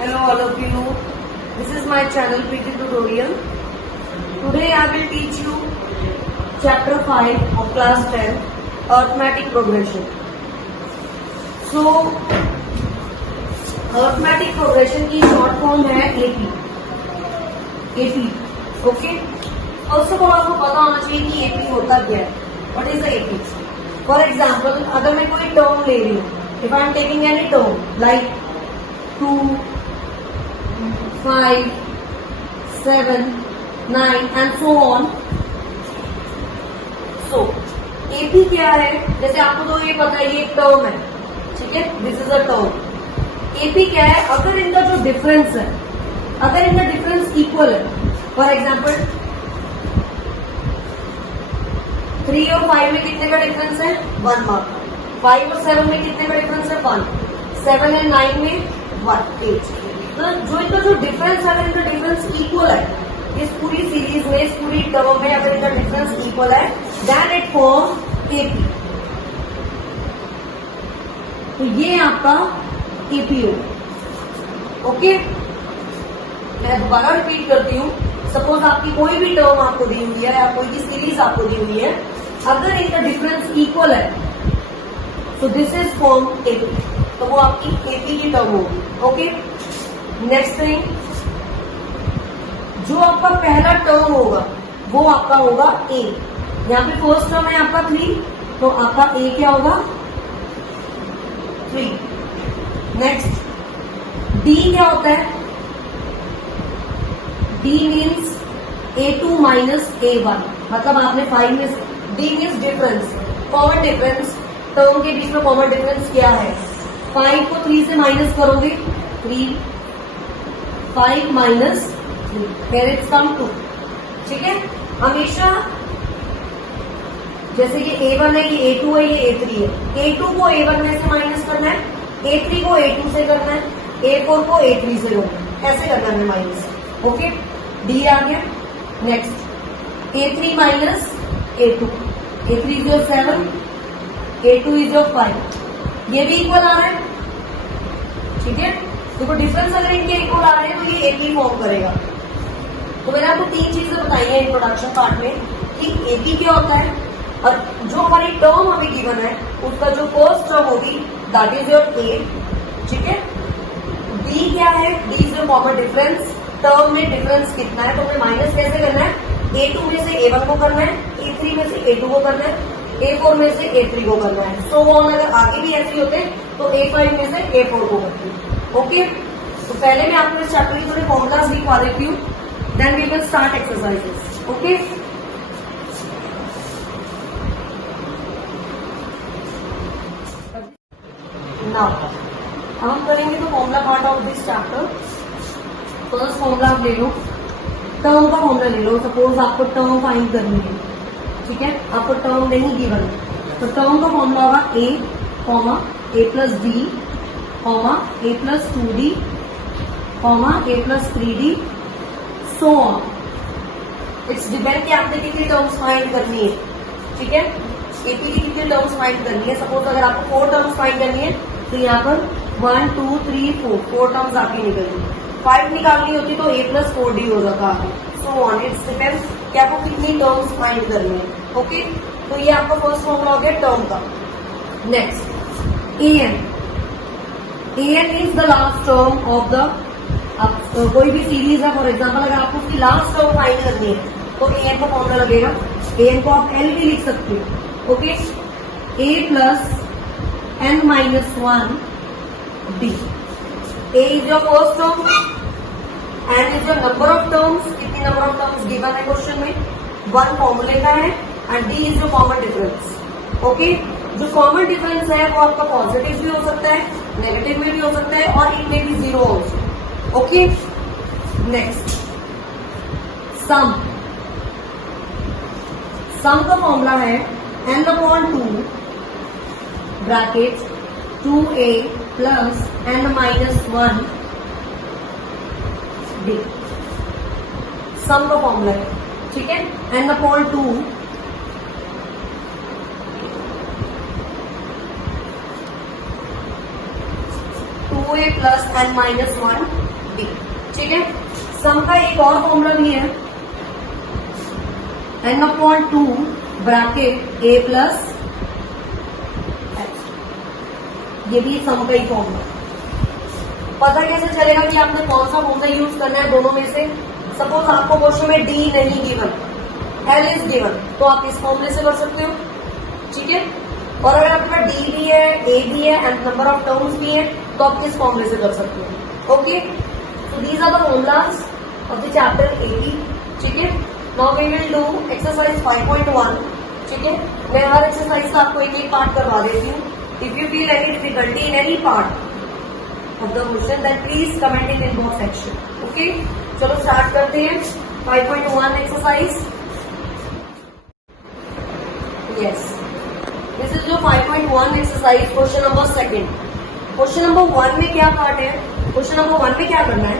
Hello all of you. This is my channel PT Tutorial. Today I will teach you chapter 5 of class 10 arithmetic progression. So arithmetic progression की short form है AP. Okay. First of all आपको पता होना चाहिए कि AP होता क्या है. What is the AP? For example, अगर मैं कोई term ले रही हूँ, if I am taking any term like 2, 5, 7, 9 and so on. So AP क्या है? जैसे आपको तो ये पता है ये एक टर्म है, ठीक है, this is a term. AP क्या है? अगर इनका जो डिफरेंस है, अगर इनका डिफरेंस इक्वल है, फॉर एग्जाम्पल 3 और 5 में कितने का डिफरेंस है? 1 मार्क. 5 और 7 में कितने का डिफरेंस है? 1. 7 एंड 9 में 1, 8. तो जो इनका जो डिफरेंस है, अगर इनका डिफरेंस इक्वल है, इस पूरी सीरीज में, इस पूरी टर्म में अगर इनका डिफरेंस इक्वल है, देन इट फॉर्म AP. तो ये आपका AP हो. ओके, मैं दोबारा रिपीट करती हूँ. सपोज आपकी कोई भी टर्म आपको दी हुई है या कोई भी सीरीज आपको दी हुई है, अगर इनका डिफरेंस इक्वल है तो दिस इज फॉर्म AP. तो वो आपकी AP की टर्म होगी. ओके, नेक्स्ट थिंग, जो आपका पहला टर्म होगा वो आपका होगा A. यहाँ पे फर्स्ट टर्म है आपका 3, तो आपका A क्या होगा? 3. नेक्स्ट D क्या होता है? D means A2 minus A1. मतलब आपने 5 में से, D means difference, common difference. Term के बीच में कॉमन डिफरेंस क्या है? 5 को 3 से माइनस करोगे 3, 5 माइनस 3, फिर इट्स कम 2. ठीक है, हमेशा जैसे ये A1 है, ये A2 है, ये A3 है. A2 को A1 में से माइनस करना है, A3 को A2 से करना है, A4 को A3 से करना है, ऐसे करना है माइनस. ओके, D आ गया. Next A3 minus A2, A3 is your 7, A2 is your 5. ये भी इक्वल आ रहा है. ठीक है, देखो डिफरेंस अगर इनके इक्वल आ रहे हैं तो ये AP फॉर्म करेगा. तो मैंने आपको 3 चीजें बताई है इंट्रोडक्शन पार्ट में कि AP क्या होता है, और जो हमारी टर्म हमें गिवन है उसका जो फर्स्ट टर्म होगी दैट इज योर A. ठीक है, D क्या है? D is your common difference. Term में डिफरेंस कितना है तो हमें माइनस कैसे करना है? A2 में से A1 को करना है, A3 में से A2 को करना है, A4 में से A3 को करना है. So on. अगर आगे भी ऐसे होते तो A5 में से A4 को करते हैं. ओके, तो पहले मैं आपको इस चैप्टर की थोड़े फॉर्मुलाज लिखवा देती हूँ, then we will start exercises. Okay, now हम करेंगे तो formula part of this chapter. First formula आप ले लो, टर्म का फॉर्मुला ले लो. सपोज आपको टर्म फाइंड करनी है, ठीक है, आपको टर्म नहीं गिवन, तो टर्म का फॉर्मुला होगा A plus D, A plus 2D, A plus 3D, so on. It's depend कि आपने कितनी टर्म्स फाइंड करनी है. ठीक है, AP की कितनी टर्म्स फाइंड करनी है. सपोज अगर आपको 4 टर्म्स फाइंड करनी है तो यहाँ पर 1 2 3 4 टर्म्स आपकी निकलनी. 5 निकालनी होती तो A प्लस 4D हो जाता है. So on. इट्स डिपेंड कि आपको कितनी टर्म्स फाइंड करनी है. ओके, तो ये आपका फर्स्ट फॉर्मुला हो गया टर्म का. Next AN is the last term of the, कोई भी सीरीज है, फॉर एग्जाम्पल अगर आपको उसकी लास्ट टर्म फाइंड करनी है तो AN का फॉर्मुला लगेगा. AN को आप L भी लिख सकते हो. Okay, A plus N minus 1 D. A is your first term, N is your number of terms. कितनी नंबर ऑफ टर्म्स गिवन है क्वेश्चन में? 1 फॉर्मूले का है, and D is your common difference. Okay, जो कॉमन डिफरेंस है वो आपका पॉजिटिव भी हो सकता है, नेगेटिव में भी हो सकता है, और इट में भी 0 ऑल्सो. ओके, नेक्स्ट सम का फॉर्मूला है N/2 bracket 2A plus N minus 1 D. सम का फॉर्मूला है. ठीक है, N/2 2A plus n minus 1 20। ठीक है, सम का एक और फॉर्मूला भी है, n/2 bracket a plus x। ये भी सम का ही फॉर्मूला। पता कैसे चलेगा कि आपने कौन सा फॉर्मूला यूज करना है दोनों में से? सपोज आपको क्वेश्चन में d नहीं गिवन, l इज गिवन, तो आप इस फॉर्मूले से कर सकते हो। ठीक है, और अगर आपके पास d भी है, a भी है एंड नंबर ऑफ टर्म्स भी है, तो आप किस फॉर्मूले से कर सकते हो। Okay, so these are the formulas of the chapter 80। ठीक है, now we will do exercise 5.1। ठीक है, मैं हर एक्सरसाइज का आपको एक एक पार्ट करवा देती हूँ। If you feel any difficulty in any part of the question, then please comment in inbox section। okay, चलो स्टार्ट करते हैं 5.1 एक्सरसाइज। yes, this is जो 5.1 exercise question number second. Question number 1 में क्या पार्ट है? क्वेश्चन नंबर 1 में क्या करना है?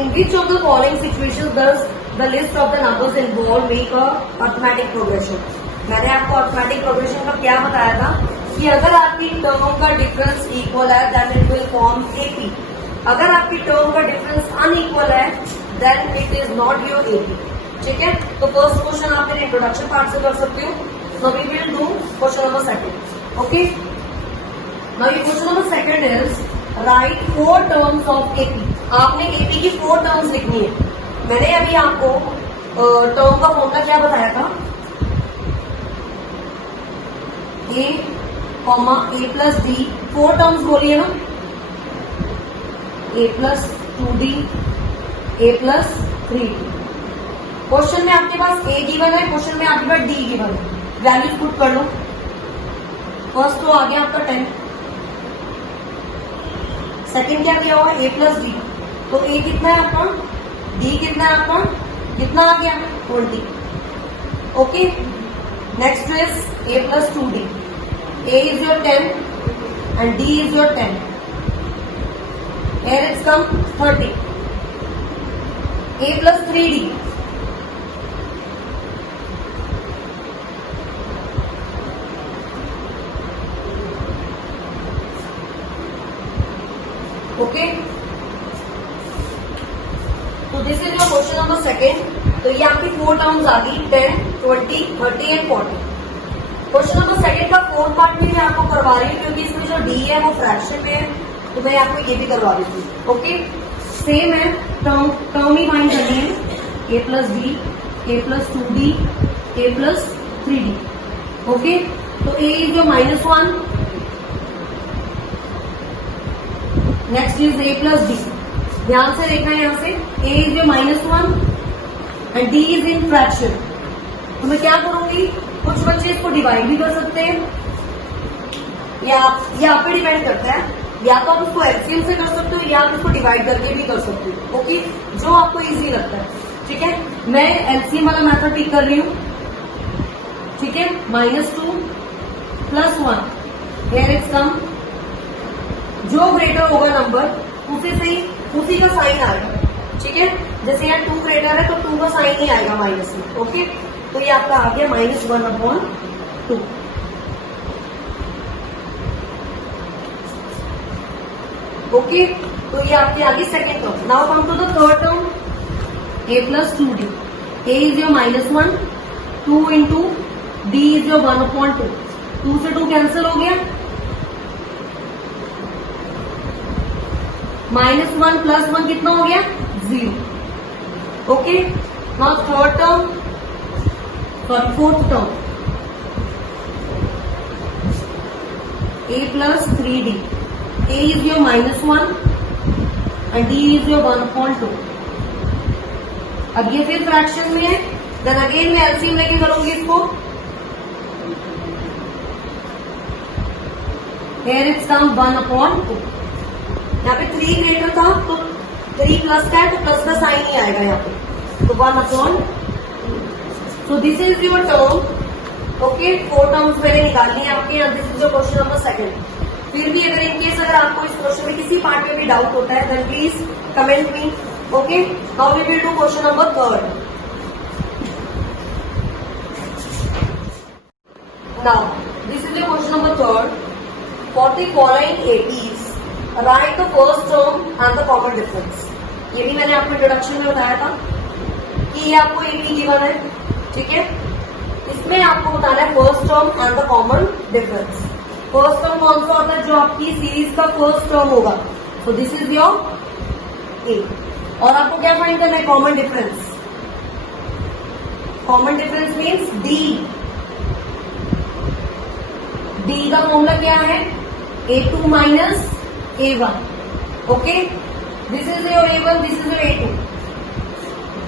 In which of the following situation does the list of the numbers involve make a arithmetic progression. मैंने आपको अर्थमेटिक प्रोग्रेशन का क्या बताया था कि अगर आपकी टर्म का डिफरेंस इक्वल है then it will form AP. अगर आपकी टर्म का डिफरेंस अनइक्वल है then it is not your AP. ठीक है, तो फर्स्ट क्वेश्चन आप मेरे इंट्रोडक्शन पार्ट से कर सकते हो। Now we will do question number second. Okay, now ये question number second is write 4 terms of AP. आपने एपी की 4 टर्म्स लिखनी है। मैंने अभी आपको टर्म का फॉर्मूला क्या बताया था? ए कॉमा ए प्लस डी, 4 टर्म्स बोलिए ना, ए प्लस 2d, ए प्लस 3d। क्वेश्चन में आपके पास ए गिवन है, क्वेश्चन में आपके पास डी गिवन है। वैल्यू पुट कर लो। फर्स्ट तो आ गया आपका 10, सेकंड क्या दिया हुआ? ए प्लस डी, तो ए कितना है आपका, डी कितना है आपका, कितना आ गया? 20। Okay, next is a plus 2d। A is your 10 and D is your 10. Here it's come 30. A plus 3D. Okay. So this is your question number second. तो ये आपकी 4 टर्म्स आ गई, 10, 20, 30 एंड 40। क्वेश्चन नंबर सेकंड का 4th part भी मैं आपको करवा रही हूँ क्योंकि इसमें जो डी है वो फ्रैक्शन में है, तो मैं आपको ये भी करवा देती हूँ। ओके, सेम है, टर्म ही फाइंड करनी है। ए प्लस डी, ए प्लस 2d, ए प्लस 3d। ओके, तो ए इज जो -1, next is a plus D. ध्यान से देखना है, यहाँ से ए इज जो -1 and d is in fraction. तो मैं क्या करूंगी, कुछ बच्चे इसको डिवाइड भी कर सकते हैं, या आप पे डिपेंड करता है, या तो आप उसको एलसीएम से कर सकते हो या आप इसको डिवाइड करके भी कर सकते हो। ओके, जो आपको इजी लगता है। ठीक है, मैं एलसीएम वाला मेथड पिक कर रही हूँ। ठीक है, -2 + 1, हियर इज कम, जो ग्रेटर होगा नंबर उसी का साइन आएगा। ठीक है, जैसे यहाँ 2 ग्रेटर है तो 2 का साइन ही आएगा माइनस में। ओके, तो ये आपका आ गया -1/2। ओके, तो ये आपकी आ गई second term. Now come to the third term, a plus 2d। a is your -1, 2 into d is your 1/2। 2 से 2 कैंसिल हो गया, -1 + 1 कितना हो गया? 0। Okay, now third term, fourth term, a plus 3d। a is your -1 and d is your 1/2। अब ये फिर fraction में है, देन अगेन मैं एलसीएम लेके करूंगी इसको। Here it's come 1/2। यहाँ पे 3 ग्रेटर था तो 3 प्लस का है तो प्लस का साइन ही आएगा यहाँ पे, तो 1/2। So this is your term। Okay, 4 terms मैंने निकालनी है आपके यहाँ। This is your question number second. फिर भी अगर इनकेस अगर आपको इस क्वेश्चन में किसी पार्ट में भी डाउट होता है then please comment me. Okay, now we will do question number third. Now this is your question number third. For the following 80s, write the first term and the common difference. ये भी मैंने आपको introduction में बताया था कि ये आपको एपी गिवन है, ठीक है। इसमें आपको बताना है first term and the common difference. First term कौन सा होता है? जो आपकी सीरीज का फर्स्ट टर्म होगा। सो दिस इज योर ए। और आपको क्या फाइंड करना है? Common difference. Common difference means D. D का फॉर्मूला क्या है? A2 minus A1। Okay, this is your A1, this is your A2।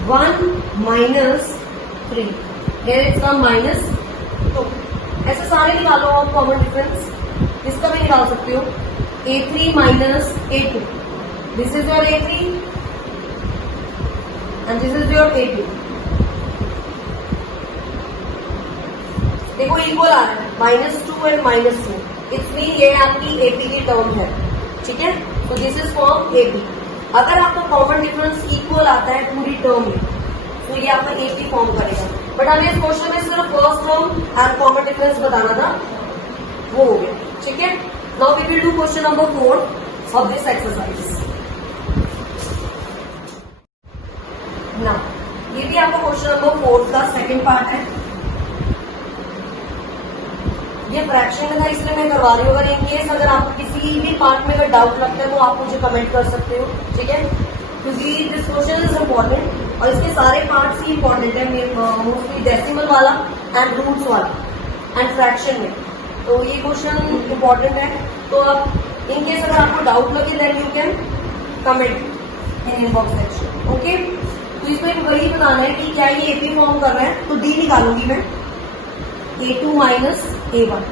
1 minus 3, here it's come minus 2। ऐसे सारे निकालो आप कॉमन डिफरेंस। इसका भी निकाल सकते हो। A3 minus A2, this is your A3 and this is your A2। देखो इक्वल आ रहा है, -2 एंड -2। इट्स मीन ये आपकी एपी की टर्म है, ठीक है। तो दिस इज फॉर्म एपी। अगर आपका कॉमन डिफरेंस इक्वल आता है पूरी टर्म में, तो ये आपका एपी फॉर्म करेगा। बट हमें इस क्वेश्चन में सिर्फ first term and common difference बताना था, वो हो गया, ठीक है। Now we will do question number 4 of this exercise. ना ये भी आपका क्वेश्चन नंबर 4 का सेकेंड पार्ट है। ये फ्रैक्शन में था इसलिए मैं करवा रही हूँ। अगर इन केस अगर आपको किसी भी पार्ट में अगर डाउट लगता है तो आप मुझे कमेंट कर सकते हो, ठीक है। क्योंकि दिस क्वेश्चन इज इम्पोर्टेंट और इसके सारे पार्ट्स ही इम्पोर्टेंट है, मोस्टली डेसिमल वाला एंड रूट्स वाला एंड फ्रैक्शन में। तो ये क्वेश्चन इम्पोर्टेंट है। तो आप इन केस अगर आपको डाउट लगे then you can comment in inbox section, okay. तो इसमें वही बताना है कि क्या ये एपी फॉर्म कर रहा है। तो डी निकालूंगी मैं, A2 माइनस A1।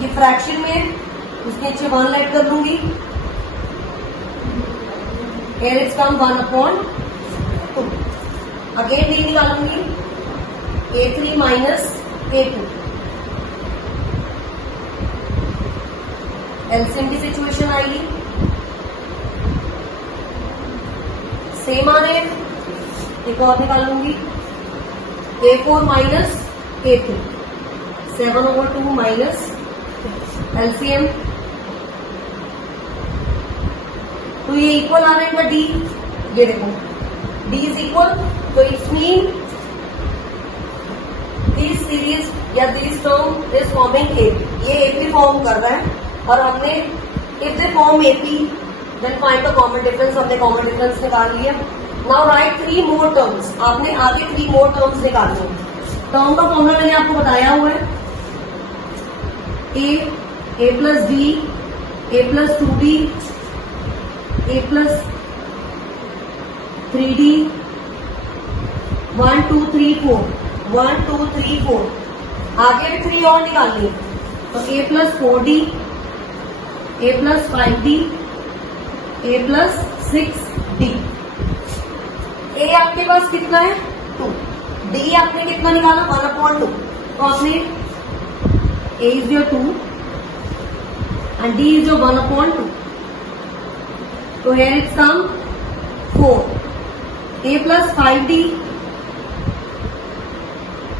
ये फ्रैक्शन में उसके नीचे 1 ऐड कर दूंगी। Here it's come 1/2। Again d निकालूंगी, A3 माइनस A2। एलसीएम की सिचुएशन आएगी, सेम आ रहे हैं। एक और निकालूंगी, A4 minus A2, 7/2 minus LCM. तो ये इक्वल आ रहा है इनका डी। ये देखो डी इज इक्वल, तो इट्स मीन दिस सीरीज या this term is forming AP. ये एपी फॉर्म कर रहा है और हमने if they form AP then find the common difference. हमने कॉमन डिफरेंस निकाल लिया। Now write 3 more terms. आपने आगे 3 मोर टर्म्स निकालने हैं। टर्म का फॉर्मूला मैंने आपको बताया हुआ है, a plus B, a plus 2b, a plus 3d, 1 2 3 4, 1 2 3 4। आगे भी 3 और निकालनी है, तो a plus 4d, a plus 5d, a plus 6d। ए आपके पास कितना है? 2। डी आपने कितना निकाला? 1/2। तो आपने a is your 2 and d is your 1/2। तो here it's come 4। A plus 5d,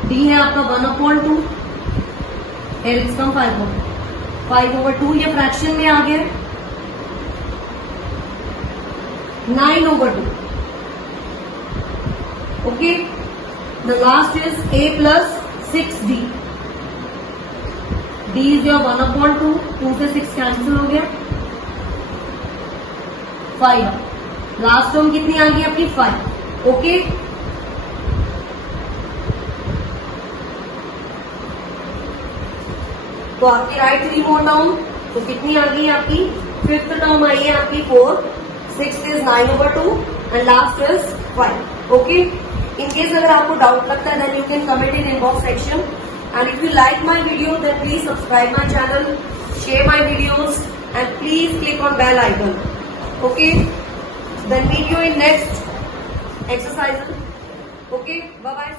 d है आपका 1/2। Here it's come 5/2। ये फ्रैक्शन में आ गया 9/2। Okay, the last is a plus 6d. d is your 1/2, 2 से 6 कैंसिल हो गया, 5। लास्ट टर्म कितनी आ गई आपकी? 5। ओके, तो आपकी राइट 3 मोर टर्म, तो कितनी आ गई आपकी? 5th टर्म आई है आपकी 4, 6th is 9/2 and last is 5। Okay, in case अगर आपको डाउट लगता है then you can comment in inbox section and if you like my video then please subscribe my channel, share my videos and please click on bell icon. Okay, then meet you in next exercise. Okay, bye bye.